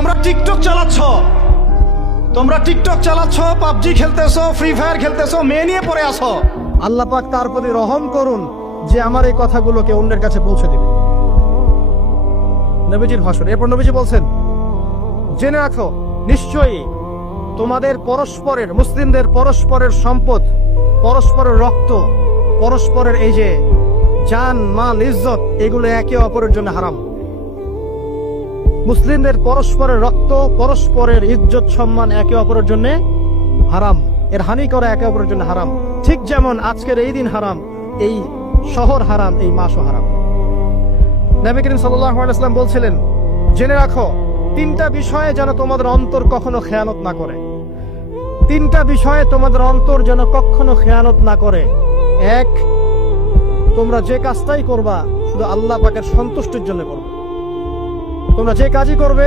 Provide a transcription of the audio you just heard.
তোমরা TikTok চালাচ্ছ, PUBG খেলতেছো, free fire খেলতেছো, মেয়ে নিয়ে পড়ে আসো। আল্লাহ পাক তার প্রতি রহম করুন যে আমার এই কথাগুলোকে অন্যের কাছে পৌঁছে দিবে। নবীজির ভাষণ। এরপর নবীজি বলছেন, জেনে রাখো নিশ্চয়ই তোমাদের পরস্পরের, মুসলিমদের পরস্পরের সম্পদ, পরস্পরের রক্ত, পরস্পরের এই যে জান মাল ইজ্জত, এগুলো একে অপরের জন্য হারাম। মুসলিমদের পরস্পরের রক্ত, পরস্পরের ইজ্জত সম্মান একে অপরের জন্য হারাম। এর হানি করা একে অপরের জন্য হারাম। ঠিক যেমন আজকের এই দিন হারাম, এই শহর হারাম, এই মাসও হারাম। নবী করিম সাল্লাল্লাহু আলাইহি ওয়াসাল্লাম বলছিলেন, জেনে রাখো তিনটা বিষয়ে যেন তোমাদের অন্তর কখনো খেয়ানত না করে। তিনটা বিষয়ে তোমাদের অন্তর যেন কখনো খেয়ানত না করে। এক, তোমরা যে কাজটাই করবা শুধু আল্লাহ পাকের সন্তুষ্টির জন্য করবে। তোমরা যে কাজই করবে